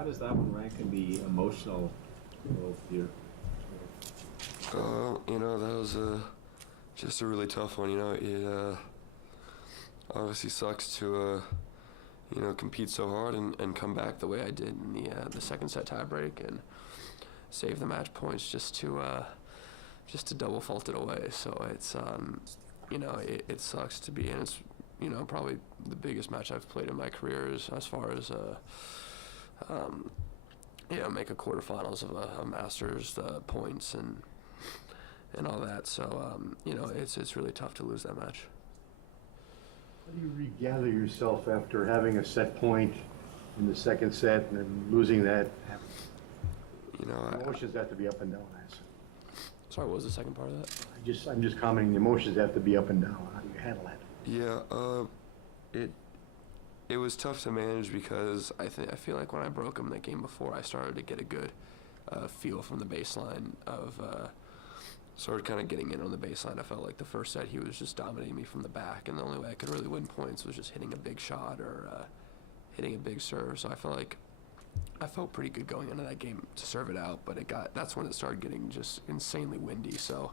how does that one rank in the emotional world for you? That was just a really tough one. It obviously sucks to compete so hard and come back the way I did in the second set tiebreak and save the match points just to double fault it away. So it's it sucks to be in. It's probably the biggest match I've played in my career as far as make a quarterfinals of a Masters points and all that. So it's really tough to lose that match. How do you regather yourself after having a set point in the second set and then losing that? Emotions have to be up and down. Sorry, what was the second part of that? I'm just commenting. The emotions have to be up and down. How do you handle that? Yeah, it was tough to manage because I feel like when I broke him the game before, I started to get a good feel from the baseline of started kind of getting in on the baseline. I felt like the first set he was just dominating me from the back, and the only way I could really win points was just hitting a big shot or hitting a big serve. So I felt pretty good going into that game to serve it out, but that's when it started getting just insanely windy. So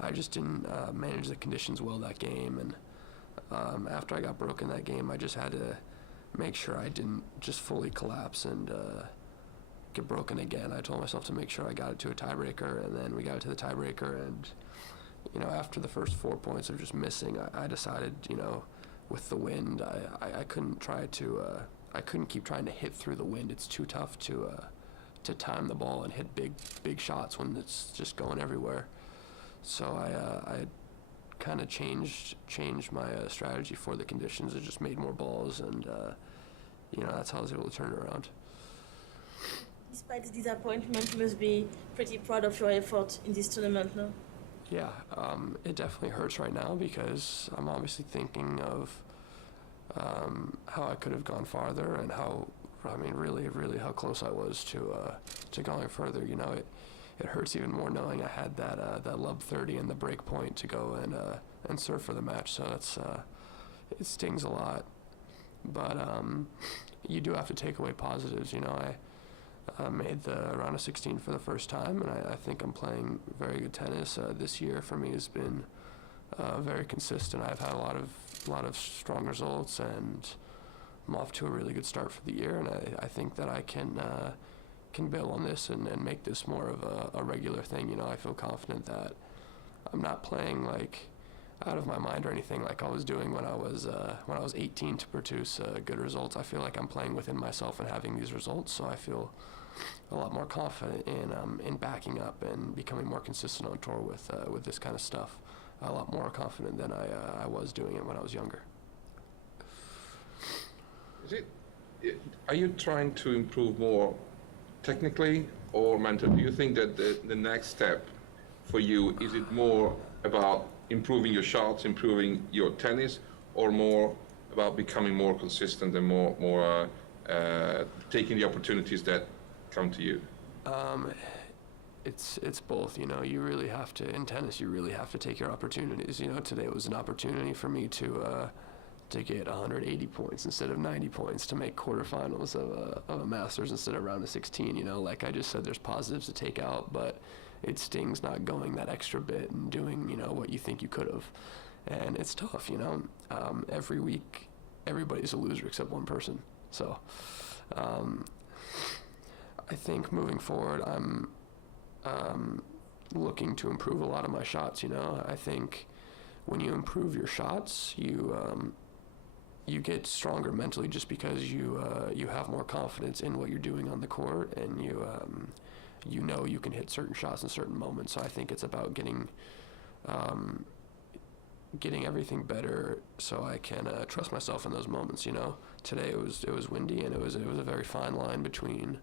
I just didn't manage the conditions well that game, and after I got broken that game, I just had to make sure I didn't just fully collapse and get broken again. I told myself to make sure I got it to a tiebreaker, and then we got it to the tiebreaker, and after the first 4 points of just missing, I decided, with the wind, I couldn't I couldn't keep trying to hit through the wind. It's too tough to time the ball and hit big shots when it's just going everywhere. So I kind of changed my strategy for the conditions. I just made more balls, and that's how I was able to turn it around. Despite the disappointment, you must be pretty proud of your effort in this tournament, no? Yeah, it definitely hurts right now because I'm obviously thinking of how I could have gone farther and really how close I was to going further. It hurts even more knowing I had that lub 30 and the break point to go and serve for the match. So it stings a lot, but you do have to take away positives. I made the round of 16 for the first time, and I think I'm playing very good tennis. This year for me has been very consistent. I've had a lot of strong results, and I'm off to a really good start for the year, and I think that I can build on this and make this more of a regular thing. I feel confident that I'm not playing like out of my mind or anything like I was doing when I was 18 to produce good results. I feel like I'm playing within myself and having these results, so I feel a lot more confident in backing up and becoming more consistent on tour with this kind of stuff. A lot more confident than I was doing it when I was younger. Are you trying to improve more technically or mentally? Do you think that the next step for you, is it more about improving your shots, improving your tennis, or more about becoming more consistent and more taking the opportunities that come to you? It's both. You really have to, in tennis, you really have to take your opportunities. Today was an opportunity for me to get 180 points instead of 90 points, to make quarterfinals of a Masters instead of round of 16. Like I just said, there's positives to take out, but it stings not going that extra bit and doing what you think you could have, and it's tough. Every week everybody's a loser except one person. So I think moving forward, I'm looking to improve a lot of my shots. I think when you improve your shots, you get stronger mentally just because you have more confidence in what you're doing on the court, and you can hit certain shots in certain moments. So I think it's about getting everything better so I can trust myself in those moments. Today it was windy, and it was a very fine line between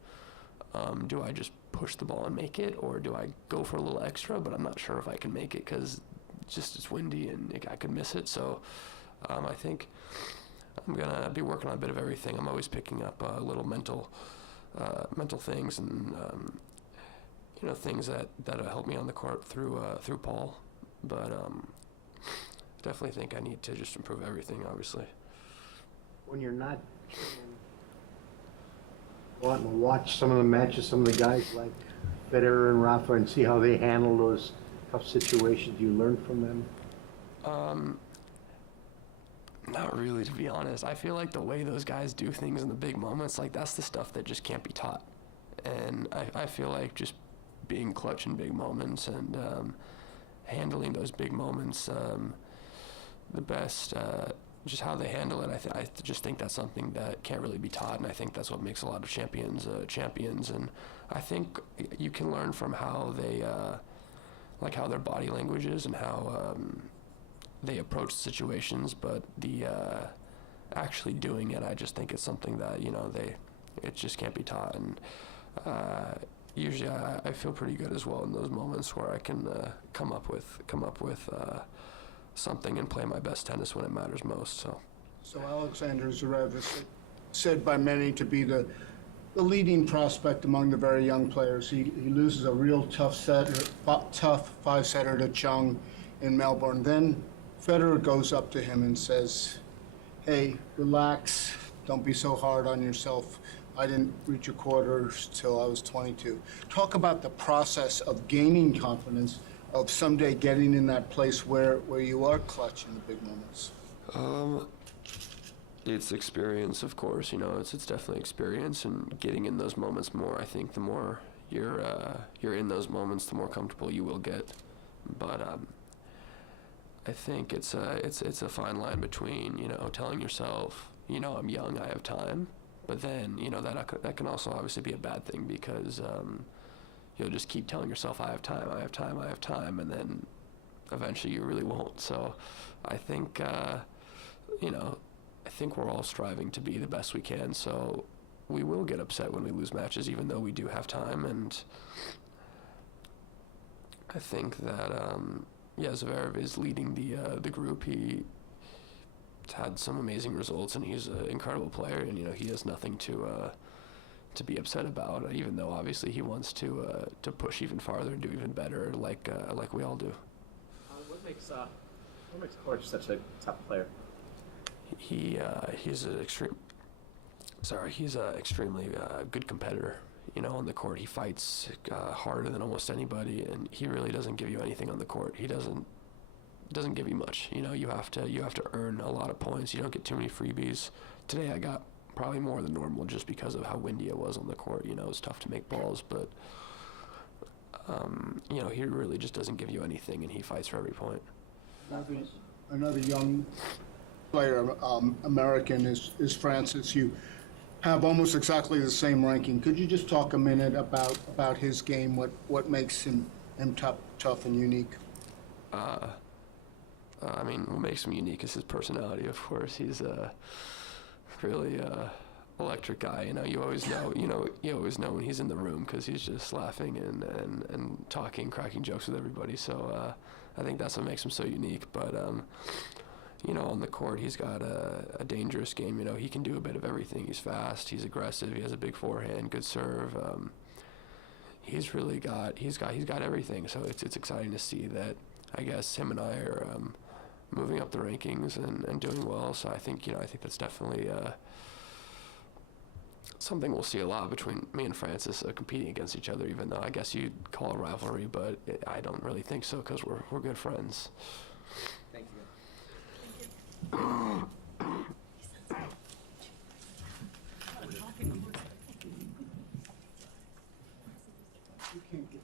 do I just push the ball and make it, or do I go for a little extra, but I'm not sure if I can make it because it's windy and I could miss it. So I think I'm gonna be working on a bit of everything. I'm always picking up little mental things and things that help me on the court through Paul. But definitely think I need to just improve everything, obviously. When you're not go out and watch some of the matches, some of the guys like Federer and Rafa, and see how they handle those tough situations? Do you learn from them? Not really, to be honest. I feel like the way those guys do things in the big moments, like that's the stuff that just can't be taught. And I feel like just being clutch in big moments and handling those big moments the best, just how they handle it, I just think that's something that can't really be taught, and I think that's what makes a lot of champions champions. And I think you can learn from how they, like how their body language is and how they approach situations, but the actually doing it, I just think it's something that, you know, it just can't be taught. And usually I feel pretty good as well in those moments where I can come up with something and play my best tennis when it matters most. So Alexander Zverev is said by many to be the leading prospect among the very young players. He loses a real tough 5-setter to Chung in Melbourne. Then Federer goes up to him and says, "Hey, relax, don't be so hard on yourself. I didn't reach a quarters till I was 22. Talk about the process of gaining confidence, of someday getting in that place where you are clutch in the big moments. It's experience, of course. You know, it's definitely experience, and getting in those moments more. I think the more you're in those moments, the more comfortable you will get. But I think it's a fine line between, you know, telling yourself, you know, I'm young, I have time, but then, you know, that can also obviously be a bad thing, because you'll just keep telling yourself, I have time, I have time, I have time, and then eventually you really won't. So I think, you know, I think we're all striving to be the best we can, so we will get upset when we lose matches, even though we do have time. And I think that, yeah, Zverev is leading the group. He's had some amazing results, and he's an incredible player, and, you know, he has nothing to be upset about, even though obviously he wants to push even farther and do even better, like we all do. What makes Coric such a top player? He's an extremely good competitor. You know, on the court, he fights harder than almost anybody, and he really doesn't give you anything on the court. He doesn't give you much. You know, you have to earn a lot of points. You don't get too many freebies. Today I got probably more than normal just because of how windy it was on the court. You know, it was tough to make balls, but you know, he really just doesn't give you anything, and he fights for every point. Another young player, American, is Francis. You have almost exactly the same ranking. Could you just talk a minute about his game? What makes him tough and unique? I mean, what makes him unique is his personality, of course. He's a really electric guy. You know, you always know when he's in the room, because he's just laughing and talking, cracking jokes with everybody. So I think that's what makes him so unique. But you know, on the court, he's got a dangerous game. You know, he can do a bit of everything. He's fast, he's aggressive, he has a big forehand, good serve. He's got everything. So it's exciting to see that. I guess him and I are moving up the rankings and doing well. So I think that's definitely something we'll see a lot between me and Francis competing against each other. Even though I guess you'd call it rivalry, but I don't really think so, because we're good friends. Thank you. You can't get